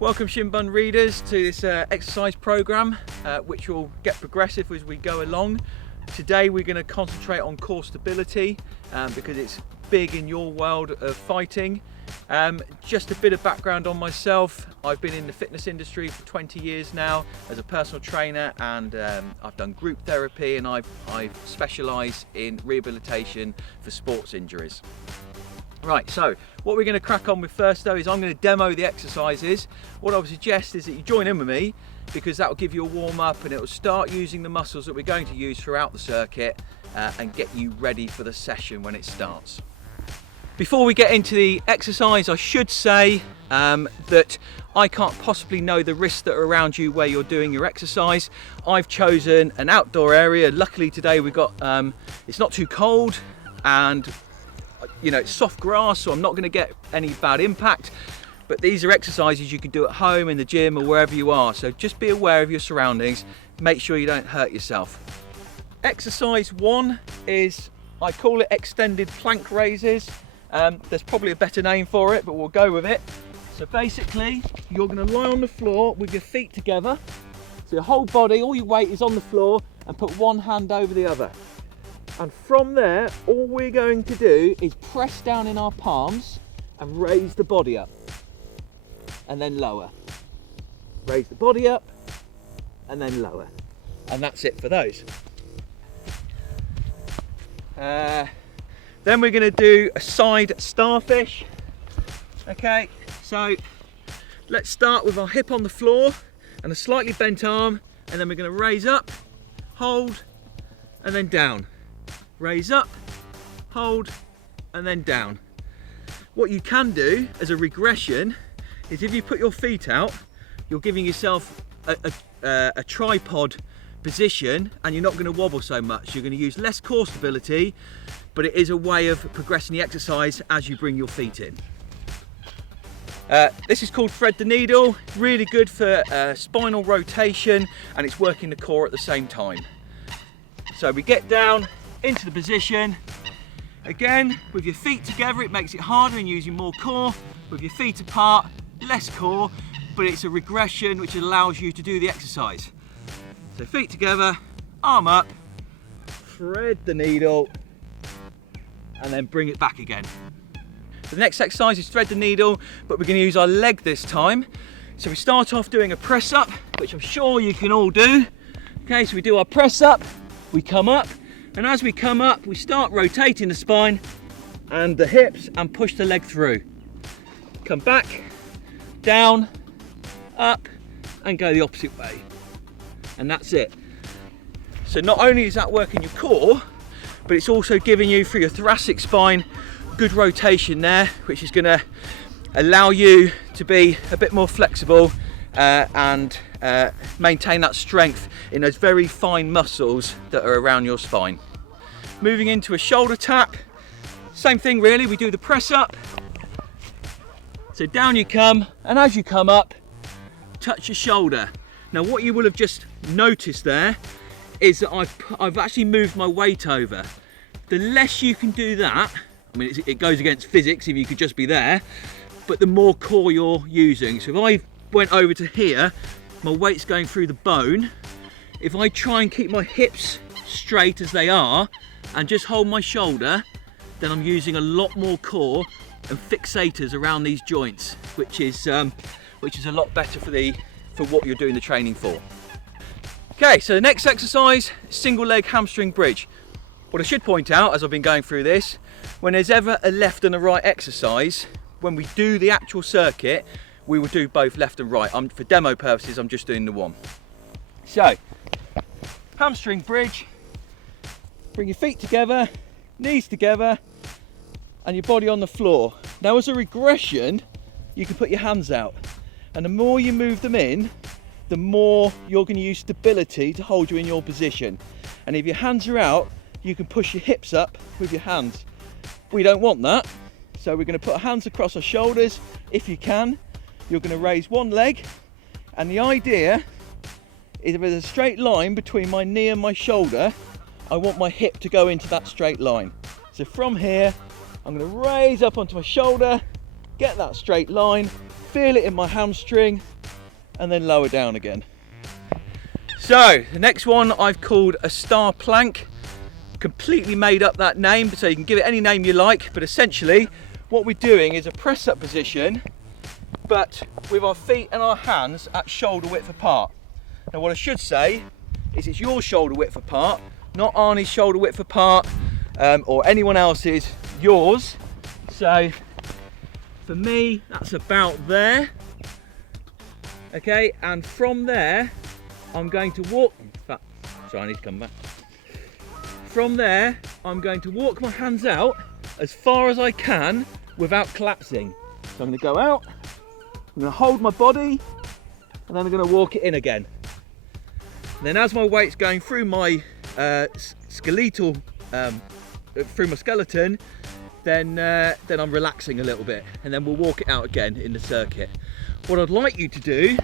Welcome Shimbun readers to this exercise program which will get progressive as we go along. Today we're going to concentrate on core stability because it's big in your world of fighting. Just a bit of background on myself. I've been in the fitness industry for 20 years now as a personal trainer, and I've done group therapy, and I've specialised in rehabilitation for sports injuries. Right, so what we're going to crack on with first though is I'm going to demo the exercises. What I would suggest is that you join in with me, because that will give you a warm up and it will start using the muscles that we're going to use throughout the circuit and get you ready for the session when it starts. Before we get into the exercise, I should say that I can't possibly know the risks that are around you where you're doing your exercise. I've chosen an outdoor area. Luckily today we've got, it's not too cold, and you know, it's soft grass, so I'm not going to get any bad impact. But these are exercises you can do at home, in the gym, or wherever you are. So just be aware of your surroundings. Make sure you don't hurt yourself. Exercise 1 is, I call it extended plank raises. There's probably a better name for it, but we'll go with it. So basically, you're going to lie on the floor with your feet together. So your whole body, all your weight is on the floor, and put one hand over the other. And from there, all we're going to do is press down in our palms and raise the body up. And then lower. Raise the body up and then lower. And that's it for those. Then we're going to do a side starfish. Okay, so let's start with our hip on the floor and a slightly bent arm, and then we're going to raise up, hold, and then down. Raise up, hold, and then down. What you can do as a regression is, if you put your feet out, you're giving yourself a tripod position, and you're not going to wobble so much. You're going to use less core stability, but it is a way of progressing the exercise as you bring your feet in. This is called thread the needle. Really good for spinal rotation, and it's working the core at the same time. So we get down into the position. Again, with your feet together, it makes it harder and using more core. With your feet apart, less core, but it's a regression which allows you to do the exercise. So feet together, arm up, thread the needle, and then bring it back again. The next exercise is thread the needle, but we're going to use our leg this time. So we start off doing a press up, which I'm sure you can all do. Okay, so we do our press up, we come up, and as we come up, we start rotating the spine and the hips and push the leg through. Come back, down, up, and go the opposite way. And that's it. So not only is that working your core, but it's also giving you, through your thoracic spine, good rotation there, which is going to allow you to be a bit more flexible and maintain that strength in those very fine muscles that are around your spine. Moving into a shoulder tap, same thing really. We do the press up, so down you come, and as you come up, touch your shoulder. Now what you will have just noticed there is that I've actually moved my weight over. The less you can do that, I mean it goes against physics if you could just be there, but the more core you're using. So if I went over to here, my weight's going through the bone. If I try and keep my hips straight as they are and just hold my shoulder, then I'm using a lot more core and fixators around these joints, which is a lot better for what you're doing the training for. Okay, so the next exercise, single leg hamstring bridge. What I should point out as I've been going through this, when there's ever a left and a right exercise, when we do the actual circuit, we will do both left and right. For demo purposes, I'm just doing the one. So, hamstring bridge, bring your feet together, knees together, and your body on the floor. Now as a regression, you can put your hands out, and the more you move them in, the more you're going to use stability to hold you in your position. And if your hands are out, you can push your hips up with your hands. We don't want that, so we're going to put our hands across our shoulders. If you can, you're going to raise one leg, and the idea is, if there's a straight line between my knee and my shoulder, I want my hip to go into that straight line. So from here, I'm going to raise up onto my shoulder, get that straight line, feel it in my hamstring, and then lower down again. So the next one I've called a star plank. Completely made up that name, so you can give it any name you like, but essentially what we're doing is a press up position, but with our feet and our hands at shoulder width apart. Now what I should say is it's your shoulder width apart, not Arnie's shoulder width apart, or anyone else's, yours. So for me, that's about there. Okay, and from there, I'm going to walk, sorry, I need to come back. From there, I'm going to walk my hands out as far as I can without collapsing. So I'm going to go out, I'm going to hold my body, and then I'm going to walk it in again. And then as my weight's going through my skeletal, through my skeleton, then I'm relaxing a little bit, and then we'll walk it out again in the circuit. What I'd like you to do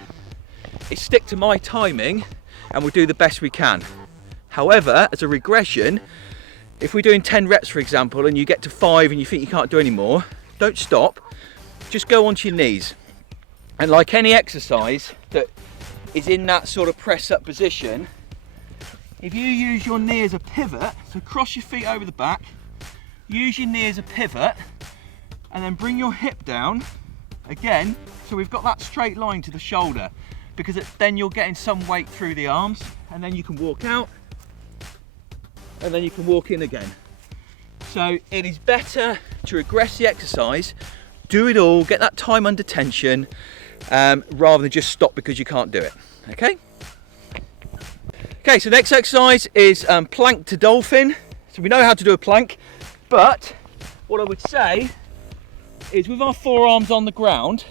is stick to my timing, and we'll do the best we can. However, as a regression, if we're doing 10 reps, for example, and you get to 5 and you think you can't do any more, don't stop, just go onto your knees. And like any exercise that is in that sort of press up position, if you use your knee as a pivot, so cross your feet over the back, use your knee as a pivot, and then bring your hip down again, so we've got that straight line to the shoulder, because then you're getting some weight through the arms, and then you can walk out, and then you can walk in again. So it is better to regress the exercise, do it all, get that time under tension, rather than just stop because you can't do it, okay? Okay, so next exercise is Plankto Dolphin. So we know how to do a plank, but what I would say is with our forearms on the ground,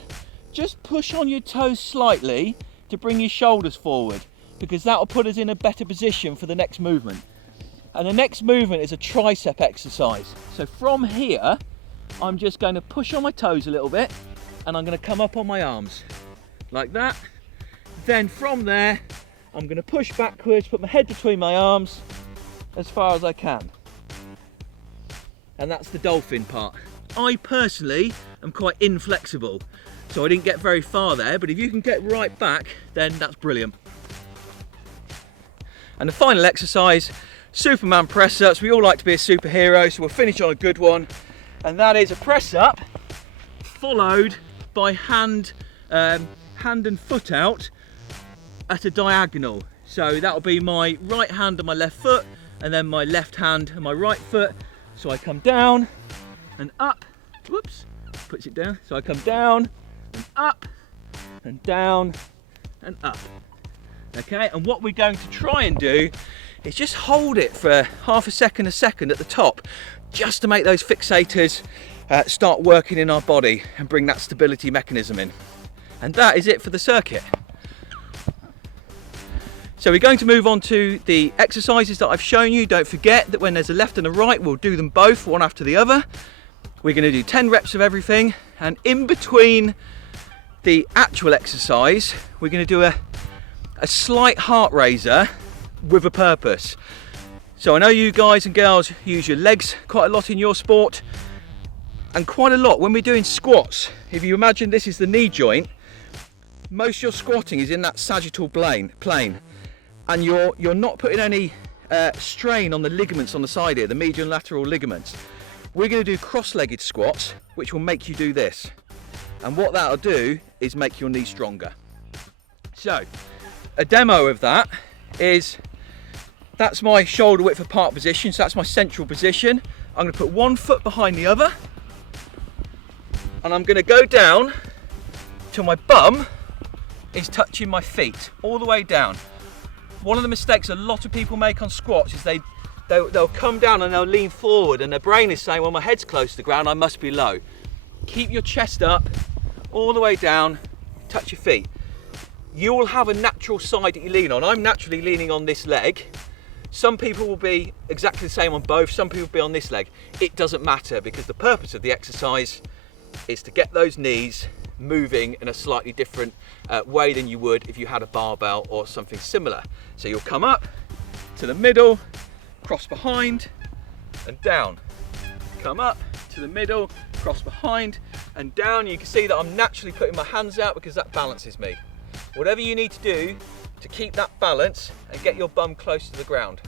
just push on your toes slightly to bring your shoulders forward, because that will put us in a better position for the next movement. And the next movement is a tricep exercise. So from here, I'm just going to push on my toes a little bit, and I'm going to come up on my arms like that. Then from there, I'm going to push backwards, put my head between my arms as far as I can. And that's the dolphin part. I personally am quite inflexible, so I didn't get very far there, but if you can get right back, then that's brilliant. And the final exercise, Superman press ups. We all like to be a superhero, so we'll finish on a good one, and that is a press up followed by hand and foot out at a diagonal. So that'll be my right hand and my left foot, and then my left hand and my right foot. So I come down and up, whoops, puts it down. So I come down and up and down and up. Okay, and what we're going to try and do is just hold it for half a second at the top, just to make those fixators start working in our body and bring that stability mechanism in. And that is it for the circuit. So we're going to move on to the exercises that I've shown you. Don't forget that when there's a left and a right, we'll do them both, one after the other. We're going to do 10 reps of everything, and in between the actual exercise, we're going to do a slight heart raiser with a purpose. So I know you guys and girls use your legs quite a lot in your sport, and quite a lot when we're doing squats. If you imagine this is the knee joint, most of your squatting is in that sagittal plane, and you're not putting any strain on the ligaments on the side here, the medial and lateral ligaments. We're going to do cross-legged squats, which will make you do this, and what that'll do is make your knee stronger. So a demo of that is, that's my shoulder width apart position, so that's my central position. I'm going to put one foot behind the other, and I'm going to go down till my bum is touching my feet all the way down. One of the mistakes a lot of people make on squats is they'll come down and they'll lean forward, and their brain is saying, well, my head's close to the ground, I must be low. Keep your chest up all the way down, touch your feet. You will have a natural side that you lean on. I'm naturally leaning on this leg. Some people will be exactly the same on both, some people will be on this leg. It doesn't matter, because the purpose of the exercise is to get those knees moving in a slightly different way than you would if you had a barbell or something similar. So you'll come up to the middle, cross behind and down. Come up to the middle, cross behind and down. You can see that I'm naturally putting my hands out because that balances me. Whatever you need to do to keep that balance and get your bum close to the ground.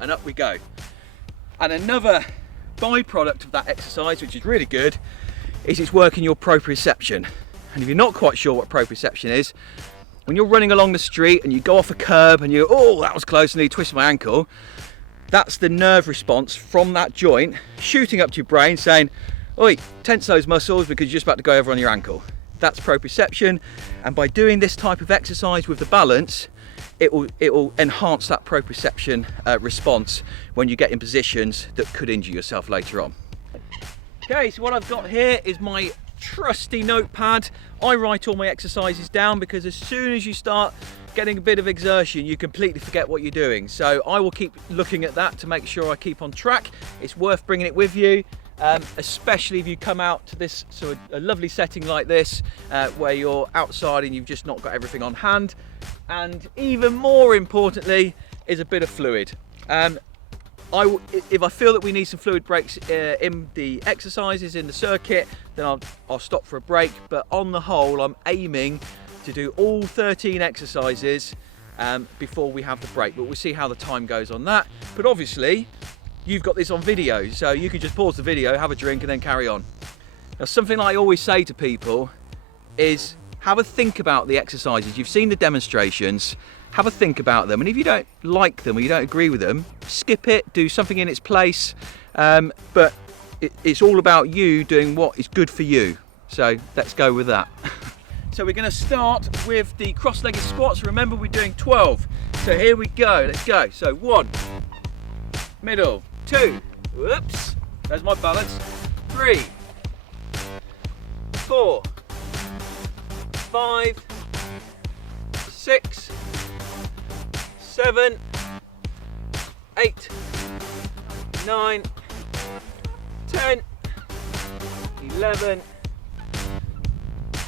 And up we go. And another byproduct of that exercise, which is really good, is it's working your proprioception. And if you're not quite sure what proprioception is, when you're running along the street and you go off a curb and you, oh, that was close, and you twist my ankle, that's the nerve response from that joint shooting up to your brain saying, oi, tense those muscles because you're just about to go over on your ankle. That's proprioception, and by doing this type of exercise with the balance, it will enhance that proprioception response when you get in positions that could injure yourself later on. Okay, so what I've got here is my trusty notepad. I write all my exercises down because as soon as you start getting a bit of exertion, you completely forget what you're doing. So I will keep looking at that to make sure I keep on track. It's worth bringing it with you, especially if you come out to this sort of a lovely setting like this, where you're outside and you've just not got everything on hand. And even more importantly is a bit of fluid. If I feel that we need some fluid breaks in the exercises in the circuit, then I'll stop for a break. But on the whole, I'm aiming to do all 13 exercises before we have the break. But we'll see how the time goes on that. But obviously, you've got this on video, so you can just pause the video, have a drink, and then carry on. Now, something I always say to people is have a think about the exercises. You've seen the demonstrations. Have a think about them, and if you don't like them or you don't agree with them, skip it, do something in its place, but it's all about you doing what is good for you. So let's go with that. So we're going to start with the cross-legged squats. Remember, we're doing 12. So here we go, let's go. So 1, middle, 2, whoops, there's my balance, 3, 4, 5, 6, 7, 8, 9, 10, 11,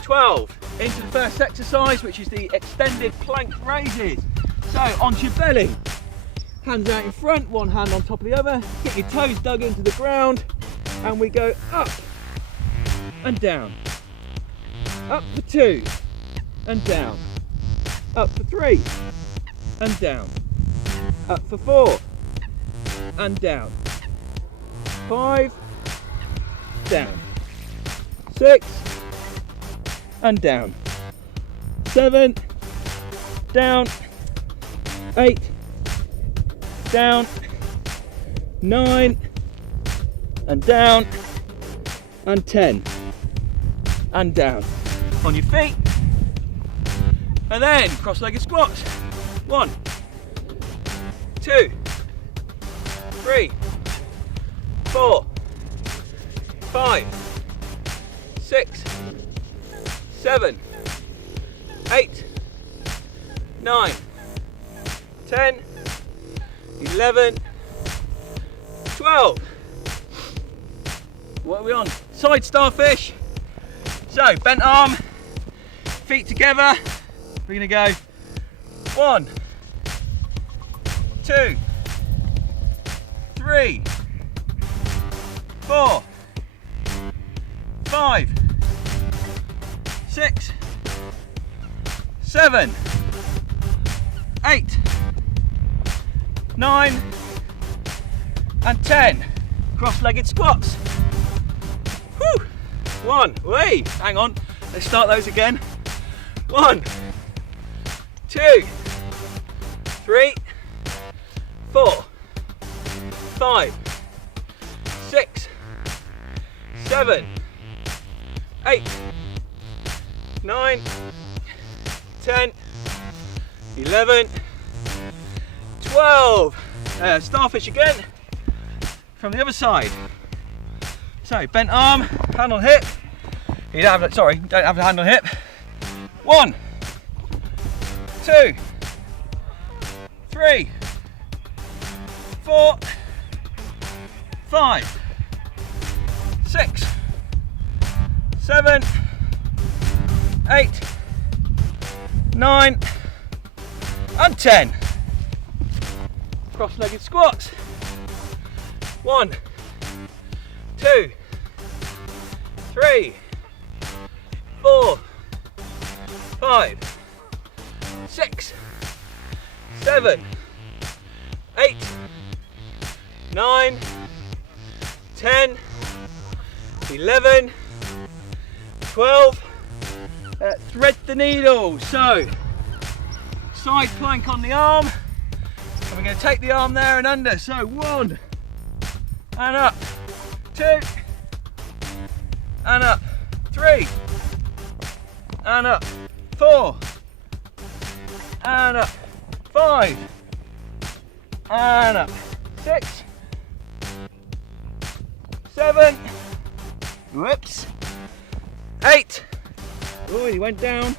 12. Into the first exercise, which is the extended plank raises. So onto your belly, hands out in front, one hand on top of the other, get your toes dug into the ground, and we go up and down. Up for 2 and down. Up for 3 and down. Up for 4 and down. 5, down. 6 and down. 7, down. 8, down. 9 and down. And 10 and down. On your feet. And then cross-legged squats. 1, 2, 3, 4, 5, 6, 7, 8, 9, 10, 11, 12. What are we on? Side starfish. So bent arm, feet together. We're gonna go 1, 2, 3, 4, 5, 6, 7, 8, 9, and 10. Cross-legged squats. Whew. 1, wait, hang on, let's start those again. 1, 2, 3, 4, 5, 6, 7, 8, 9, 10, 11, 12. Starfish again from the other side. So bent arm, hand on hip. You don't have, sorry, don't have the hand on hip. 1, 2, 3, 4, 5, 6, 7, 8, 9, and 10. Cross-legged squats. 1, 2, 3, 4, 5, 6, 7, 8, 9, 10, 11, 12. Thread the needle. So side plank on the arm, and we're going to take the arm there and under. So 1 and up, 2 and up, 3 and up, 4 and up, 5 and up, 6, 7, whoops, 8, oh, he went down,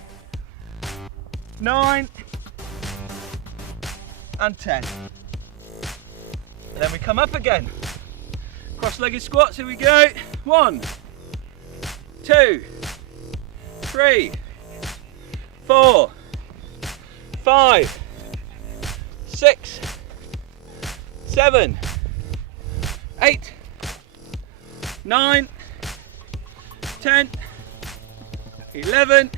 9 and 10. And then we come up again. Cross-legged squats, here we go. 1, 2, 3, 4, 5, 6, 7, 8, 9, 10, 11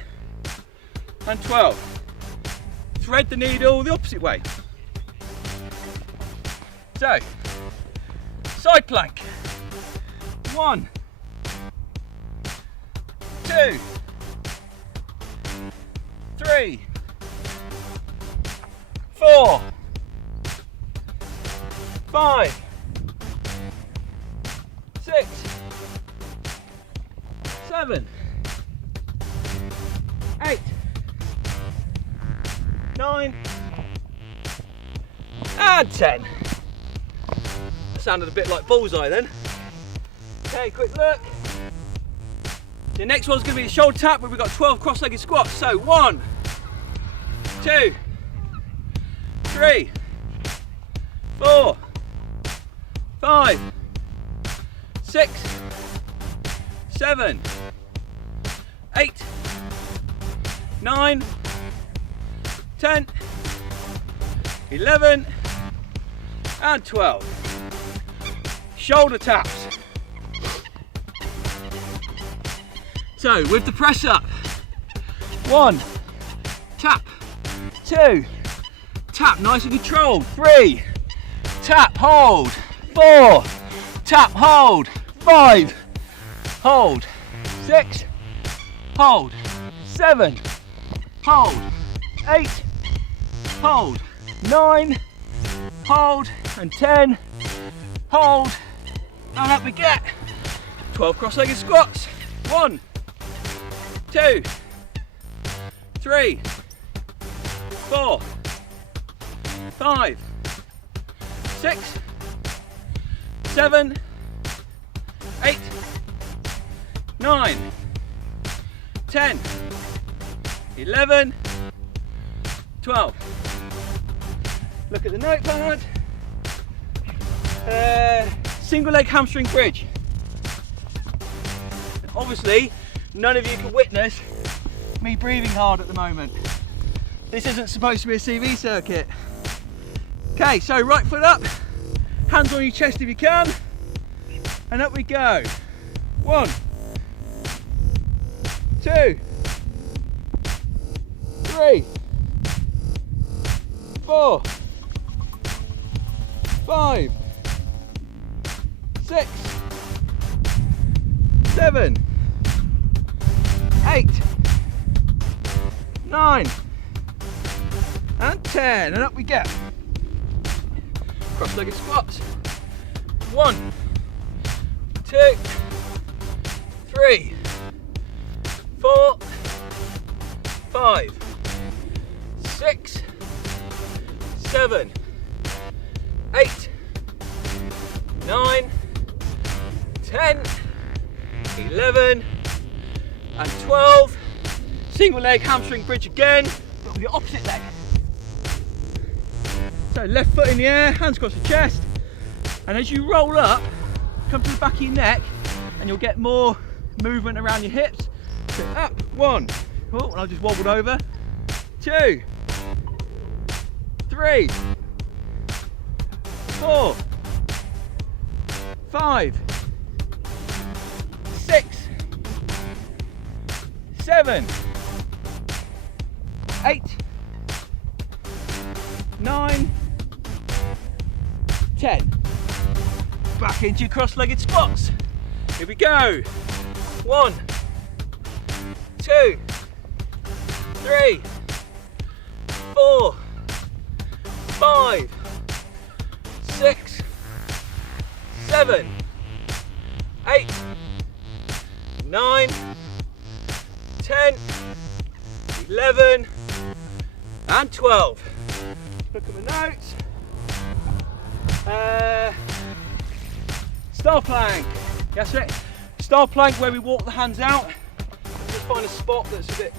and 12. Thread the needle the opposite way. So, side plank. 1, 2, 3, 4, 5, 6, 7, 8, 9 and 10. That sounded a bit like bullseye then. Okay, quick look. The next one's going to be the shoulder tap, where we've got 12 cross-legged squats. So 1, 2, 3, 4, 5, 6, 7, 8, 9, 10, 11 and 12. Shoulder taps. So with the press up, 1, tap, 2, tap, nice and controlled, 3, tap, hold, 4, tap, hold, 5, hold, 6, hold, 7, hold, 8, hold, 9, hold, and 10, hold, and up we get. 12 cross-legged squats. 1, 2, 3, 4, 5, 6, 7, 8, 9, 10, 11, 12. Look at the notepad. Single leg hamstring bridge. Obviously, none of you can witness me breathing hard at the moment. This isn't supposed to be a CV circuit. Okay, so right foot up, hands on your chest if you can, and up we go. 1, 2, 3, 4, 5, 6, 7, 8, 9 and 10, and up we get. Cross-legged squats. 1, 2, 3, 4, 5, 6, 7, 8, 9, 10, 11 and 12. Single leg hamstring bridge again, but with the opposite leg. So left foot in the air, hands across the chest, and as you roll up, come to the back of your neck, and you'll get more movement around your hips. So up, 1, oh, and I just wobbled over, 2, 3, 4, 5, 6, 7, 8, 9, 10. Back into your cross-legged squats. Here we go. 1, 2, 3, 4, 5, 6, 7, 8, 9, 10, 11, and 12. Look at the notes. Star plank. That's it. Star plank where we walk the hands out. Just find a spot that's a bit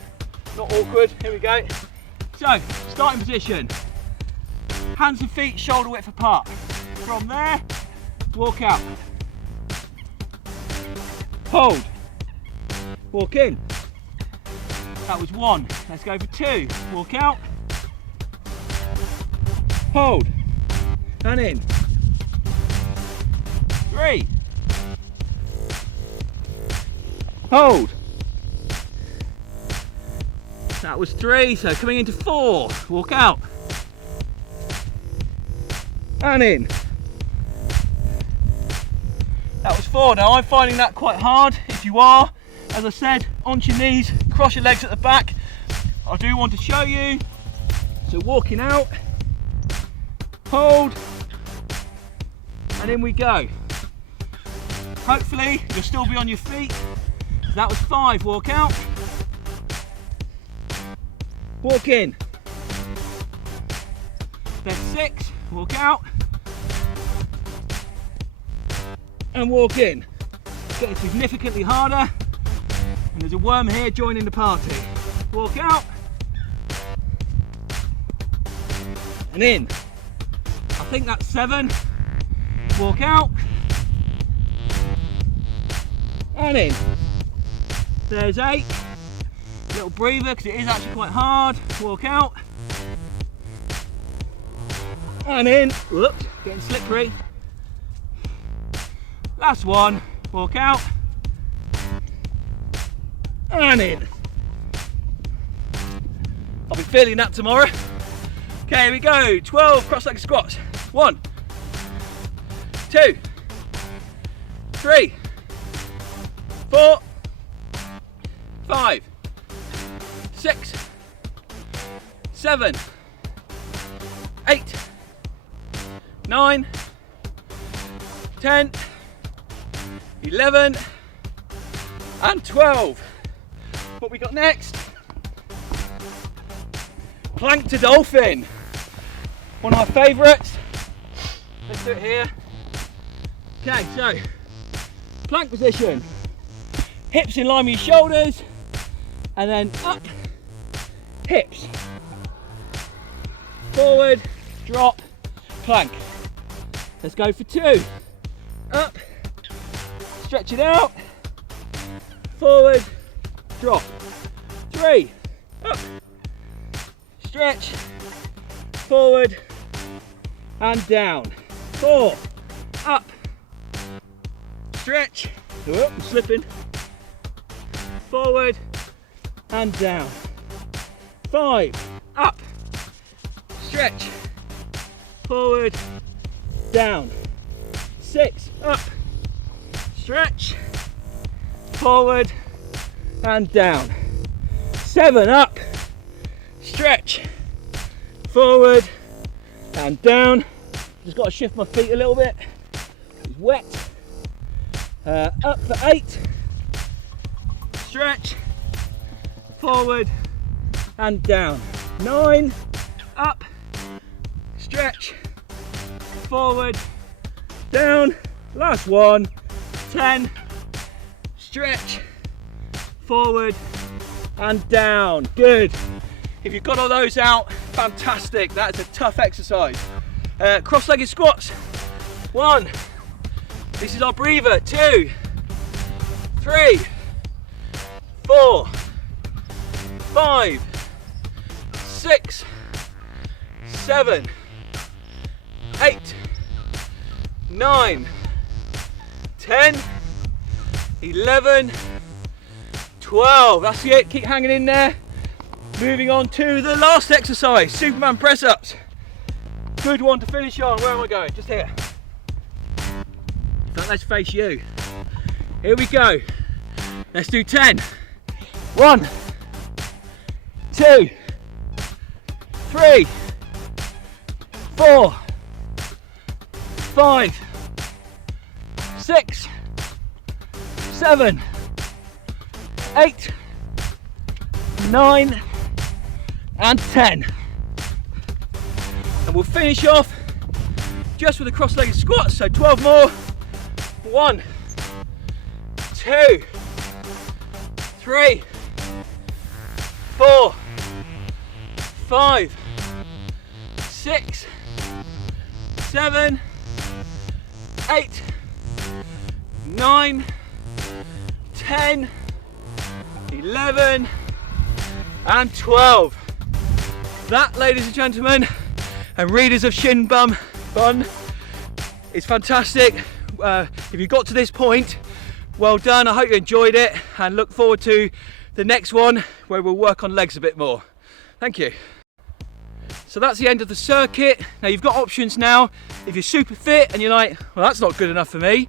not awkward. Here we go. So, starting position. Hands and feet shoulder width apart. From there, walk out. Hold. Walk in. That was 1. Let's go for 2. Walk out. Hold. And in. 3. Hold. That was 3, so coming into 4. Walk out. And in. That was 4. Now I'm finding that quite hard. If you are, as I said, onto your knees, cross your legs at the back. I do want to show you. So walking out, hold, and in we go. Hopefully you'll still be on your feet. That was 5, walk out, walk in. Then 6, walk out, and walk in. Getting significantly harder, and there's a worm here joining the party. Walk out, and in. I think that's 7. Walk out, and in. There's 8. Little breather because it is actually quite hard. Walk out, and in. Whoops, getting slippery. Last one. Walk out, and in. I'll be feeling that tomorrow. Okay, here we go. 12 cross-legged squats. 1, 2, 3, 4, 5, 6, 7, 8, 9, 10, 11, and 12. What we got next? Plankto Dolphin. One of my favourites. Let's do it here. Okay, so plank position. Hips in line with your shoulders, and then up, hips. Forward, drop, plank. Let's go for 2. Up, stretch it out, forward, drop. 3, up, stretch, forward, and down. 4, up, stretch, I'm slipping, forward, and down. 5, up, stretch, forward, down. 6, up, stretch, forward, and down. 7, up, stretch, forward, and down. Just got to shift my feet a little bit. It's wet. Up for 8, stretch, forward, and down. 9, up, stretch, forward, down. Last one. 10, stretch, forward, and down. Good. If you've got all those out, fantastic. That's a tough exercise. Cross-legged squats. 1. This is our breather. 2, 3, 4, 5, 6, 7, 8, 9, 10, 11, 12. That's it, keep hanging in there. Moving on to the last exercise, Superman press-ups. Good one to finish on. Where am I going? Just here. But let's face you. Here we go. Let's do 10. 1, 2, 3, 4, 5, 6, 7, 8, 9, and 10. And we'll finish off just with the cross-legged squats, so 12 more. 1, 2, 3, 4, 5, 6, 7, 8, 9, 10, 11, and 12. That, ladies and gentlemen, and readers of Shimbun, is fantastic. If you got to this point, well done. I hope you enjoyed it and look forward to the next one where we'll work on legs a bit more. Thank you. So that's the end of the circuit. Now you've got options now. If you're super fit and you're like, well, that's not good enough for me,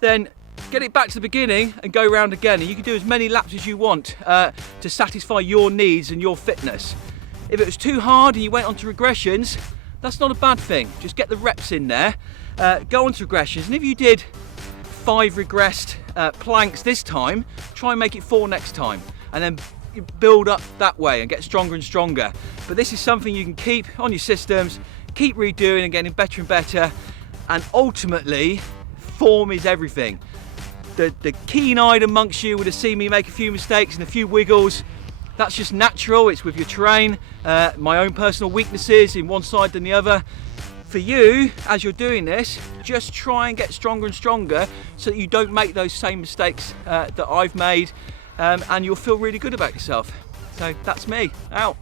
then get it back to the beginning and go round again. And you can do as many laps as you want to satisfy your needs and your fitness. If it was too hard and you went on to regressions, that's not a bad thing. Just get the reps in there. Go on to regressions, and if you did 5 regressed planks this time, try and make it 4 next time, and then you build up that way and get stronger and stronger. But this is something you can keep on your systems, keep redoing and getting better and better, and ultimately form is everything. The keen-eyed amongst you would have seen me make a few mistakes and a few wiggles. That's just natural, it's with your terrain, my own personal weaknesses in one side than the other. For you, as you're doing this, just try and get stronger and stronger so that you don't make those same mistakes that I've made, and you'll feel really good about yourself. So that's me, out.